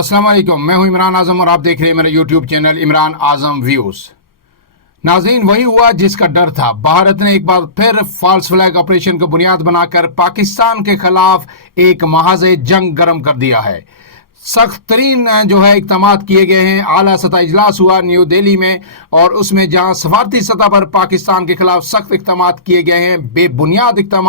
अस्सलाम वालेकुम, मैं हूं इमरान आजम और आप देख रहे हैं मेरा यूट्यूब चैनल इमरान आजम व्यूज। नाज़रीन, वही हुआ जिसका डर था। भारत ने एक बार फिर फॉल्स फ्लैग ऑपरेशन को बुनियाद बनाकर पाकिस्तान के खिलाफ एक महाज जंग गर्म कर दिया है। सख्त तरीन जो है इक़दाम किए गए हैं। आला सतह इजलास हुआ न्यू दिल्ली में, और उसमें जहां सफारती सतह पर पाकिस्तान के खिलाफ सख्त इक़दाम किए गए हैं, बेबुनियाद इक़दाम,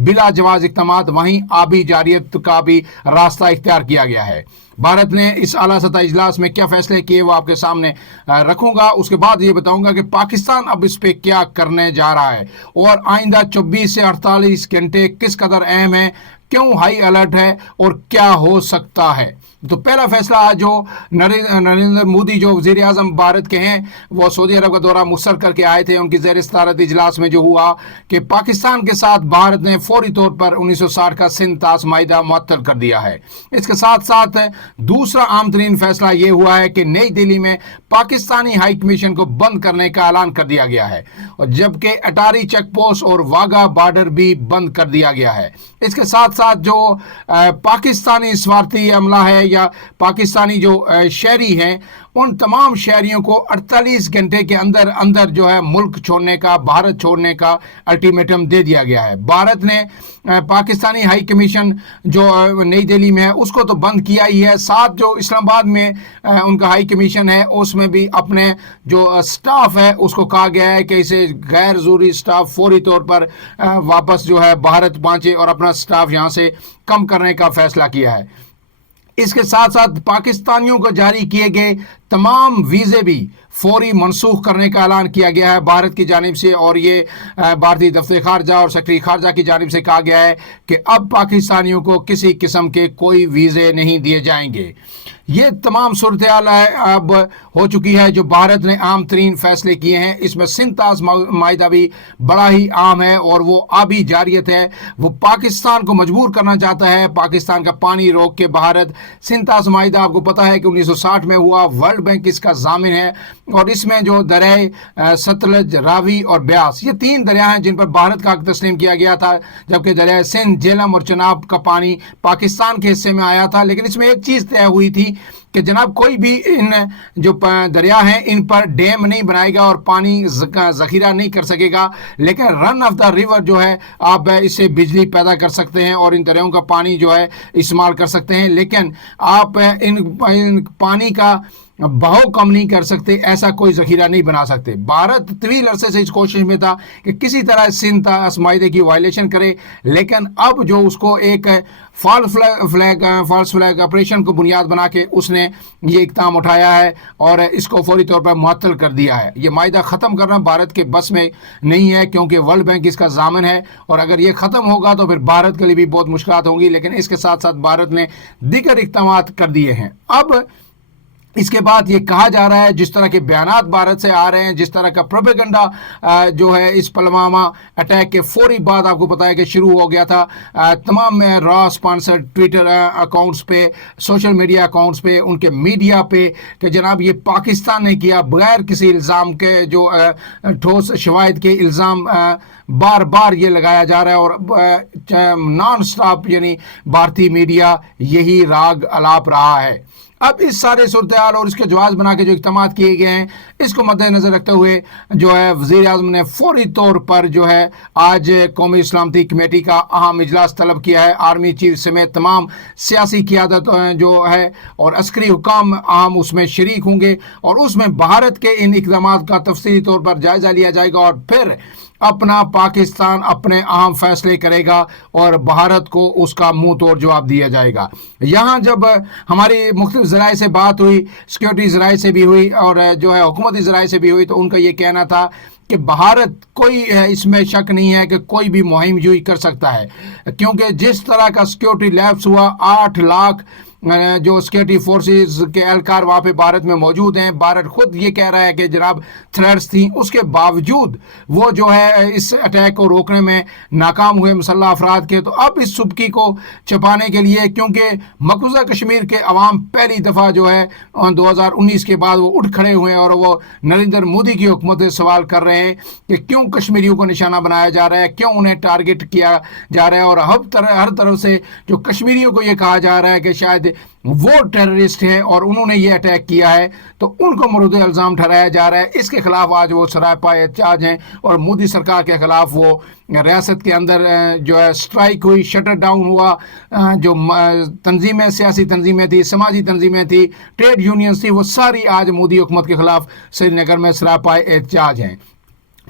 बिला जवाज़ इक़दाम, वहीं आबी जारियत का भी रास्ता इख्तियार किया गया है। भारत ने इस आला सतह इजलास में क्या फैसले किए वो आपके सामने रखूंगा। उसके बाद ये बताऊंगा कि पाकिस्तान अब इस पे क्या करने जा रहा है और आइंदा 24 से 48 घंटे किस कदर अहम है, क्यों हाई अलर्ट है और क्या हो सकता है। तो पहला फैसला आज जो नरेंद्र मोदी जो वज़ीर आज़म भारत के हैं, वो सऊदी अरब का दौरा मुसर करके आए थे। उनकी ज़ेर सदारत इजलास में जो हुआ कि पाकिस्तान के साथ भारत ने फौरी तौर पर 1960 का सिंध ताश माहिदा मुअत्तल कर दिया है। इसके साथ साथ दूसरा आम तरीन फैसला ये हुआ है कि नई दिल्ली में पाकिस्तानी हाई कमीशन को बंद करने का ऐलान कर दिया गया है, और जबकि अटारी चेक पोस्ट और वाघा बॉर्डर भी बंद कर दिया गया है। इसके साथ साथ जो पाकिस्तानी स्वार्थी अमला है या पाकिस्तानी जो शहरी हैं, उन तमाम शहरियों को 48 घंटे के अंदर अंदर जो है मुल्क छोड़ने का, भारत छोड़ने का अल्टीमेटम दे दिया गया है। भारत ने पाकिस्तानी हाई कमीशन जो नई दिल्ली में है उसको तो बंद किया ही है, साथ जो इस्लामाबाद में उनका हाई कमीशन है उसमें भी अपने जो स्टाफ है उसको कहा गया है कि इसे गैर ज़रूरी स्टाफ फौरी तौर पर वापस जो है भारत पहुंचे और अपना स्टाफ यहाँ से कम करने का फैसला किया है। इसके साथ साथ पाकिस्तानियों को जारी किए गए तमाम वीज़े भी फौरी मनसूख करने का ऐलान किया गया है भारत की जानिब से, और ये भारतीय दफ्तर खारजा और सेक्रेटरी खारजा की जानिब से कहा गया है कि अब पाकिस्तानियों को किसी किस्म के कोई वीज़े नहीं दिए जाएंगे। ये तमाम सूरत हाल अब हो चुकी है जो भारत ने आम तरीन फैसले किए हैं। इसमें सिंध ताश माहिदा भी बड़ा ही आम है, और वो आबी जारियत है। वो पाकिस्तान को मजबूर करना चाहता है पाकिस्तान का पानी रोक के भारत। सिंध ताश माहिदा आपको पता है कि 1960 में हुआ, वर्ल्ड बैंक इसका जामिन है, और इसमें जो दरिया सतलज, रावी और ब्यास, ये 3 दरिया हैं जिन पर भारत का हक तस्लीम किया गया था, जबकि दरिया सिंध, झेलम और चनाब का पानी पाकिस्तान के हिस्से में आया था। लेकिन इसमें एक चीज़ तय हुई थी कि जनाब कोई भी इन जो दरिया हैं इन पर डैम नहीं बनाएगा और पानी ज़ख़ीरा नहीं कर सकेगा, लेकिन रन ऑफ द रिवर जो है आप इससे बिजली पैदा कर सकते हैं और इन दरियाओं का पानी जो है इस्तेमाल कर सकते हैं, लेकिन आप इन पानी का बहाव कम नहीं कर सकते, ऐसा कोई ज़ख़ीरा नहीं बना सकते। भारत तवील अरसे से इस कोशिश में था कि किसी तरह सिंध ताश माहिदे की वायलेशन करे, लेकिन अब जो उसको एक फॉल्स फ्लैग ऑपरेशन को बुनियाद बना के उसने ये इक़दाम उठाया है और इसको फौरी तौर पर मुअत्तल कर दिया है। ये माहिदा ख़त्म करना भारत के बस में नहीं है, क्योंकि वर्ल्ड बैंक इसका ज़ामिन है, और अगर ये ख़त्म होगा तो फिर भारत के लिए भी बहुत मुश्किलात होंगी। लेकिन इसके साथ साथ भारत ने दीगर इक़दाम कर दिए हैं। अब इसके बाद ये कहा जा रहा है, जिस तरह के बयानात भारत से आ रहे हैं, जिस तरह का प्रोपेगेंडा जो है इस पुलवामा अटैक के फौरी बाद आपको पता है कि शुरू हो गया था तमाम रॉ स्पॉन्सर्ड ट्विटर अकाउंट्स पे, सोशल मीडिया अकाउंट्स पे, उनके मीडिया पे, कि जनाब ये पाकिस्तान ने किया, बगैर किसी इल्ज़ाम के जो ठोस शवाहिद के इल्ज़ाम बार बार ये लगाया जा रहा है, और नॉन स्टॉप यानी भारतीय मीडिया यही राग अलाप रहा है। अब इस सारे सूरत हाल और इसके जवाब बना के जो इक़दाम किए गए हैं, इसको मद्देनज़र रखते हुए जो है वज़ीर आज़म ने फौरी तौर पर जो है आज कौमी सलामती कमेटी का अहम इजलास तलब किया है। आर्मी चीफ समेत तमाम सियासी क़यादत जो है और अस्करी हुकाम अहम उसमें शरीक होंगे, और उसमें भारत के इन इक़दाम का तफसीली तौर पर जायज़ा लिया जाएगा, और फिर अपना पाकिस्तान अपने अहम फैसले करेगा और भारत को उसका मुंह तोड़ जवाब दिया जाएगा। यहाँ जब हमारी मुख्तलिफ ज़राए से बात हुई, सिक्योरिटी ज़राए से भी हुई और जो है हुकूमती ज़राए से भी हुई, तो उनका ये कहना था कि भारत कोई इसमें शक नहीं है कि कोई भी मुहिम जुई कर सकता है, क्योंकि जिस तरह का सिक्योरिटी लैप्स हुआ, 8 लाख जो सिक्योरिटी फोर्सेस के एहलकार वहाँ पे भारत में मौजूद हैं। भारत खुद ये कह रहा है कि जनाब थ्रेट्स थी, उसके बावजूद वो जो है इस अटैक को रोकने में नाकाम हुए मुसल्लह अफराद के। तो अब इस सुबकी को छुपाने के लिए, क्योंकि मकबूजा कश्मीर के अवाम पहली दफ़ा जो है 2019 के बाद वो उठ खड़े हुए हैं और वो नरेंद्र मोदी की हुकूमत से सवाल कर रहे हैं कि क्यों कश्मीरियों को निशाना बनाया जा रहा है, क्यों उन्हें टारगेट किया जा रहा है, और हर तरफ से जो कश्मीरियों को ये कहा जा रहा है कि शायद وہ ٹیررسٹ ہیں اور انہوں نے یہ اٹیک کیا ہے تو ان کو مورد الزام ٹھہرایا جا رہا ہے. اس کے خلاف آج وہ سراپا احتجاج ہیں اور مودی سرکار کے خلاف وہ ریاست کے اندر جو ہے سٹرائک ہوئی, شٹر ڈاؤن ہوا. جو تنظیمیں, سیاسی تنظیمیں تھی, سماجی تنظیمیں تھی, ٹریڈ یونینز تھی, وہ ساری آج مودی حکومت کے خلاف سری نگر میں سراپا احتجاج ہیں.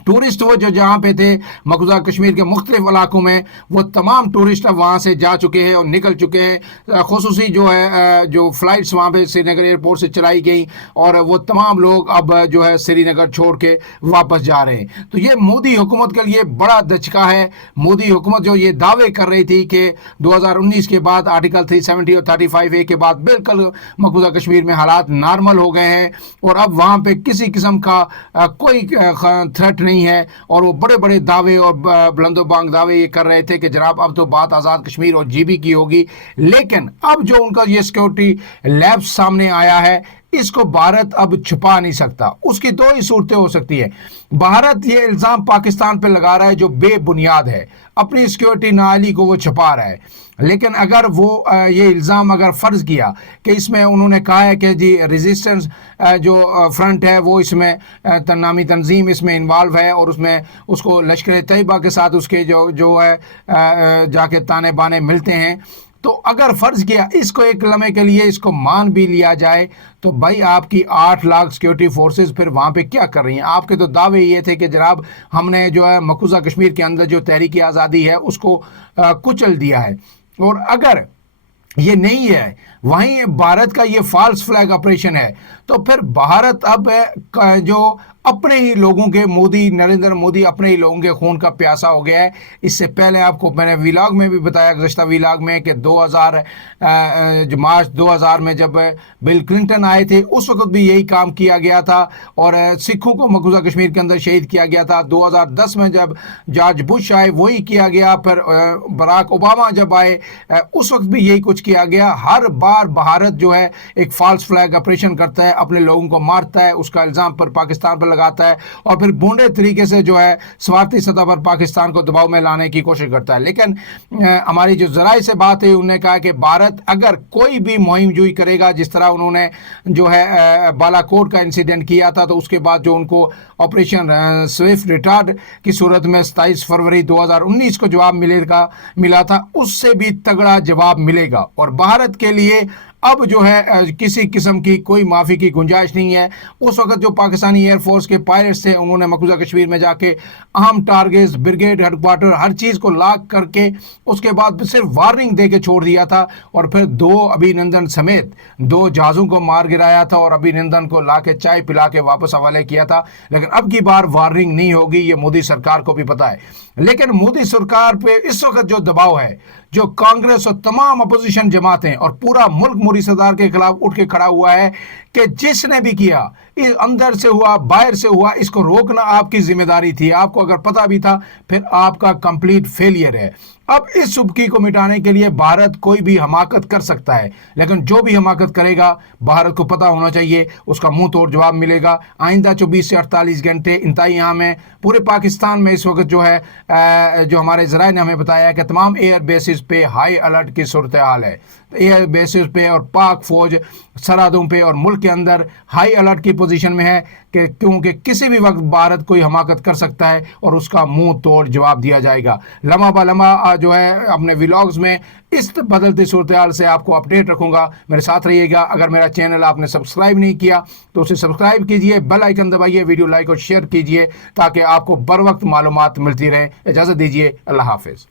ٹورسٹ وہ جو جہاں پہ تھے مقبوضہ کشمیر کے مختلف علاقوں میں, وہ تمام ٹورسٹ اب وہاں سے جا چکے ہیں اور نکل چکے ہیں. خصوصی جو ہے جو فلائٹس وہاں پہ سری نگر ایئرپورٹ سے چلائی گئی اور وہ تمام لوگ اب جو ہے سری نگر چھوڑ کے واپس جا رہے ہیں. تو یہ مودی حکومت کے لیے بڑا دھچکا ہے. مودی حکومت جو یہ دعوے کر رہی تھی کہ 2019 کے بعد آرٹیکل 370 اور 35A کے بعد بالکل مقبوضہ کشمیر میں حالات نارمل ہو گئے ہیں اور اب وہاں پہ کسی قسم کا کوئی تھریٹ نہیں ہے, اور وہ بڑے بڑے دعوے اور بلند و بانگ دعوے یہ کر رہے تھے کہ جناب اب تو بات آزاد کشمیر اور جی بی کی ہوگی. لیکن اب جو ان کا یہ سیکورٹی لیبس سامنے آیا ہے, اس کو بھارت اب چھپا نہیں سکتا. اس کی دو ہی صورتیں ہو سکتی ہیں. بھارت یہ الزام پاکستان پہ لگا رہا ہے جو بے بنیاد ہے, اپنی سیکورٹی نااہلی کو وہ چھپا رہا ہے. لیکن اگر وہ یہ الزام اگر فرض کیا کہ اس میں انہوں نے کہا ہے کہ جی ریزسٹنس جو فرنٹ ہے وہ اس میں نامی تنظیم اس میں انوالو ہے اور اس میں اس کو لشکر طیبہ کے ساتھ اس کے جو ہے جا کے تانے بانے ملتے ہیں, تو اگر فرض کیا اس کو ایک لمحے کے لیے اس کو مان بھی لیا جائے تو بھائی آپ کی 8 لاکھ سیکورٹی فورسز پھر وہاں پہ کیا کر رہی ہیں؟ آپ کے تو دعوے یہ تھے کہ جناب ہم نے جو ہے مقبوضہ کشمیر کے اندر جو تحریک آزادی ہے اس کو کچل دیا ہے. اور اگر یہ نہیں ہے, وہیں بھارت کا یہ فالس فلیگ آپریشن ہے, تو پھر بھارت اب جو اپنے ہی لوگوں کے نریندر مودی اپنے ہی لوگوں کے خون کا پیاسا ہو گیا ہے. اس سے پہلے آپ کو میں نے ویلاگ میں بھی بتایا, گزشتہ ویلاگ میں, کہ 2000 مارچ 2000 میں جب بل کلنٹن آئے تھے اس وقت بھی یہی کام کیا گیا تھا اور سکھوں کو مقبوضہ کشمیر کے اندر شہید کیا گیا تھا. 2010 میں جب جارج بش آئے وہی کیا گیا. پھر براک اوباما جب آئے اس وقت بھی یہی کچھ کیا گیا. ہر بار بھارت جو ہے ایک فالس فلیگ آپریشن کرتا ہے, اپنے لوگوں کو مارتا ہے, اس کا الزام پر پاکستان پر لگاتا ہے اور پھر بونڈے طریقے سے جو ہے سفارتی سطح پر پاکستان کو دباؤ میں لانے کی کوشش کرتا ہے. لیکن ہماری جو ذرائع سے بات ہے, انہوں نے کہا کہ بھارت اگر کوئی بھی مہم جوئی کرے گا, جس طرح انہوں نے جو ہے بالا کوٹ کا انسیڈنٹ کیا تھا, تو اس کے بعد جو ان کو آپریشن سوئفٹ ریٹارڈ کی صورت میں 27 فروری 2019 کو جواب ملا تھا, اس سے بھی تگڑا جواب ملے گا. اور بھارت کے لیے اب جو ہے کسی قسم کی کوئی معافی کی گنجائش نہیں ہے. اس وقت جو پاکستانی ایئر فورس کے پائلٹس تھے انہوں نے مقبوضہ کشمیر میں جا کے اہم ٹارگیٹس, بریگیڈ ہیڈ کوارٹر, ہر چیز کو لاک کر کے اس کے بعد صرف وارننگ دے کے چھوڑ دیا تھا اور پھر 2 ابھی نندن سمیت 2 جہازوں کو مار گرایا تھا اور ابھی نندن کو لا کے چائے پلا کے واپس حوالے کیا تھا. لیکن اب کی بار وارننگ نہیں ہوگی, یہ مودی سرکار کو بھی پتا ہے. لیکن مودی سرکار پہ اس وقت جو دباؤ ہے, جو کانگریس اور تمام اپوزیشن جماعتیں اور پورا ملک مودی سرکار کے خلاف اٹھ کے کھڑا ہوا ہے کہ جس نے بھی کیا, اندر سے ہوا باہر سے ہوا, اس کو روکنا آپ کی ذمہ داری تھی. آپ کو اگر پتہ بھی تھا پھر آپ کا کمپلیٹ فیلئر ہے. اب اس سبکی کو مٹانے کے لیے بھارت کوئی بھی حماقت کر سکتا ہے, لیکن جو بھی حماقت کرے گا بھارت کو پتہ ہونا چاہیے اس کا منہ توڑ جواب ملے گا. آئندہ 24 سے 48 گھنٹے انتہائی اہم ہے. پورے پاکستان میں اس وقت جو ہے جو ہمارے ذرائع نے ہمیں بتایا ہے کہ تمام ایئر بیسز پہ ہائی الرٹ کی صورتحال ہے. ایئر بیسز پہ اور پاک فوج سرحدوں پہ اور ملک کے اندر ہائی الرٹ کی پوزیشن میں ہے کہ کیونکہ کسی بھی وقت بھارت کوئی حماقت کر سکتا ہے اور اس کا منہ توڑ جواب دیا جائے گا. لمحہ بہ لمحہ جو ہے اپنے ویلاگز میں اس بدلتی صورتحال سے آپ کو اپڈیٹ رکھوں گا. میرے ساتھ رہیے گا. اگر میرا چینل آپ نے سبسکرائب نہیں کیا تو اسے سبسکرائب کیجئے, بیل آئیکن دبائیے, ویڈیو لائک اور شیئر کیجئے تاکہ آپ کو بر وقت معلومات ملتی رہے. اجازت دیجئے, اللہ حافظ.